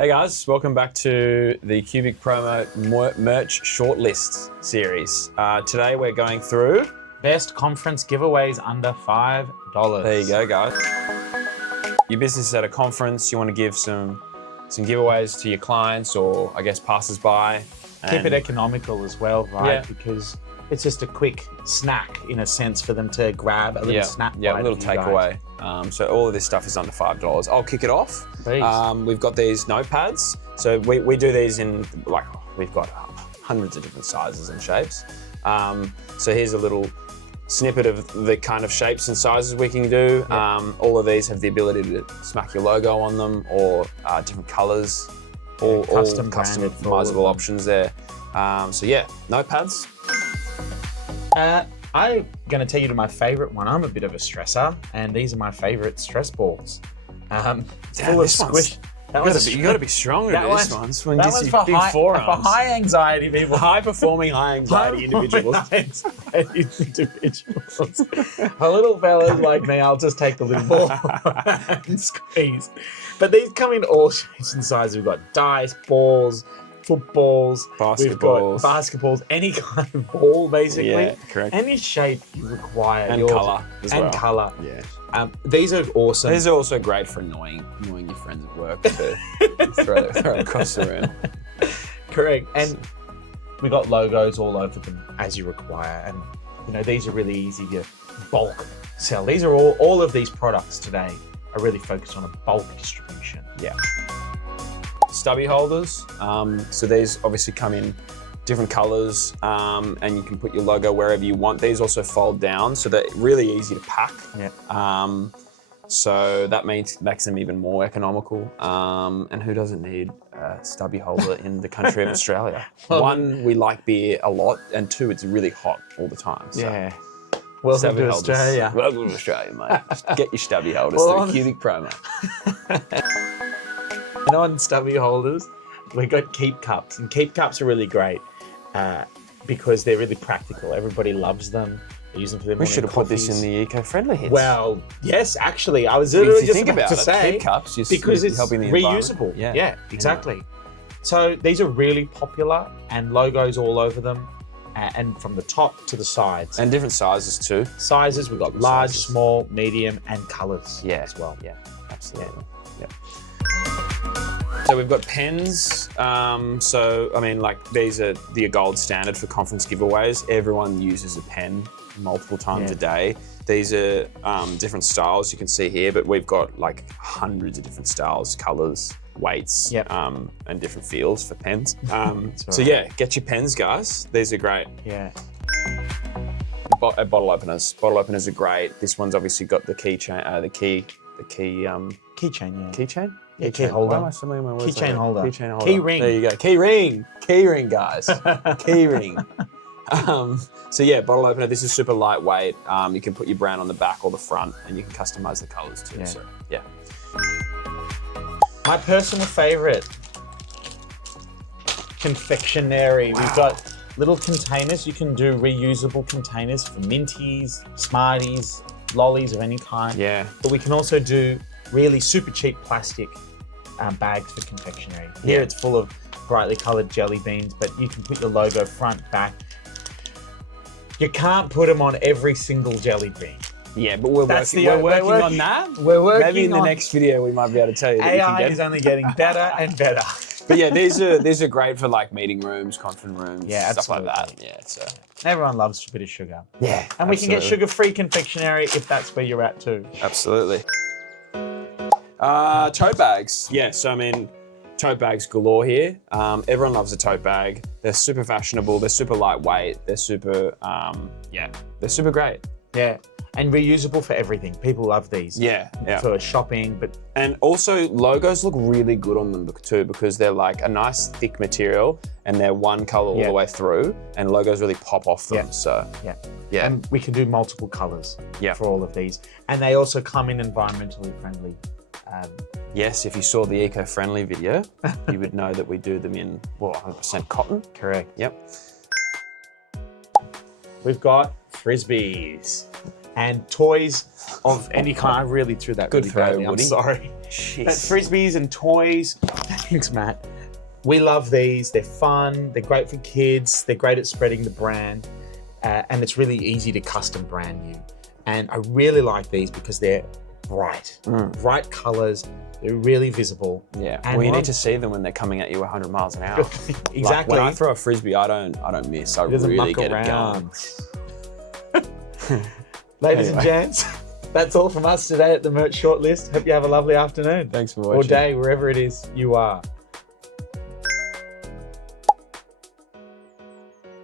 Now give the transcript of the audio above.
Hey guys, welcome back to the Cubic Promo merch shortlist series. Today we're going through best conference giveaways under $5. There you go, guys. Your business is at a conference, you want to give some giveaways to your clients or I guess passers-by. Keep it economical as well, right? Yeah. Because it's just a quick snack in a sense for them to grab a little snack bite. Yeah, a little takeaway. So all of this stuff is under $5. I'll kick it off. Please. We've got these notepads. So we do these in we've got hundreds of different sizes and shapes. So here's a little snippet of the kind of shapes and sizes we can do. Yeah. All of these have the ability to smack your logo on them or different colors, all customizable options there. So yeah, notepads. I'm going to take you to my favorite one. I'm a bit of a stresser, and these are my favorite stress balls. Full of squish. You got to be stronger at this one. This one that gets one's you for big high, forearms. for high anxiety people. High-performing, high-anxiety individuals. For little fellas like me, I'll just take the little ball and squeeze. But these come in all shapes and sizes. We've got dice, balls, footballs, we've got basketballs, any kind of ball, basically. Yeah, correct. Any shape you require. And colour as well. And colour. Yeah. These are awesome. These are also great for annoying your friends at work to throw across the room. Correct. And we got logos all over them as you require. And you know, these are really easy to bulk sell. These are all of these products today are really focused on a bulk distribution. Yeah. Stubby holders. So these obviously come in different colors and you can put your logo wherever you want. These also fold down, so they're really easy to pack. Yeah. So that makes them even more economical. And who doesn't need a stubby holder in the country of Australia? One, we like beer a lot, and two, it's really hot all the time. So. Yeah. Welcome to Australia. Welcome to Australia, mate. Just get your stubby holders through Cubic Promo. And on stubby holders, we've got keep cups. And keep cups are really great because they're really practical. Everybody loves them. They use them for their morning We should have put this in the eco-friendly hits. Well, yes, actually. I was literally just about to say. Keep cups, because it's helping the reusable. Yeah, exactly. Anyway. So these are really popular and logos all over them. And from the top to the sides. And different sizes too. Sizes, we've got large, small, medium, and colors as well. Yeah, absolutely. Yeah. So we've got pens. So, I mean, like these are the gold standard for conference giveaways. Everyone uses a pen multiple times a day. These are different styles you can see here, but we've got like hundreds of different styles, colors, weights, and different feels for pens. So yeah, get your pens, guys. These are great. Yeah. Bottle openers. Bottle openers are great. This one's obviously got the keychain, keychain, Keychain? Yeah, key holder. Why am I stumbling my words? Keychain holder. Keychain holder. Key ring. There you go. Key ring. Key ring, guys. Key ring. So yeah, bottle opener. This is super lightweight. You can put your brand on the back or the front, and you can customize the colors too. Yeah. So yeah. My personal favorite, confectionery. Wow. We've got little containers. You can do reusable containers for minties, Smarties, lollies of any kind. Yeah. But we can also do really super cheap plastic bags for confectionery. Here it's full of brightly colored jelly beans, but you can put your logo front, back. You can't put them on every single jelly bean. Yeah, but we're working on that. We're working Maybe in the next video we might be able to tell you that AI is only getting better and better. But yeah, these are great for like meeting rooms, conference rooms, stuff like that. Yeah, so everyone loves a bit of sugar. Yeah, and we can get sugar-free confectionery if that's where you're at too. Absolutely. Tote bags. Yeah, so I mean, tote bags galore here. Everyone loves a tote bag. They're super fashionable. They're super lightweight. They're super, they're super great. Yeah. And reusable for everything. People love these. Yeah. For shopping, and also logos look really good on them too because they're like a nice thick material and they're one color all the way through, and logos really pop off them. So yeah. And we can do multiple colors for all of these, and they also come in environmentally friendly. Yes, if you saw the eco-friendly video, you would know that we do them in 100% cotton. Correct. Yep. We've got frisbees. And toys of any kind. I really threw that good really throw, badly. Woody. I'm sorry. Jeez. But frisbees and toys, Thanks, Matt. We love these. They're fun. They're great for kids. They're great at spreading the brand. And it's really easy to custom brand you. And I really like these because they're bright. Bright colors. They're really visible. Yeah. And well, you need to see them when they're coming at you 100 miles an hour. Exactly. Like, when I throw a frisbee, I don't miss. I really get it going. Ladies and gents, that's all from us today at the Merch Shortlist. Hope you have a lovely afternoon. Thanks for watching. Or day, wherever it is you are.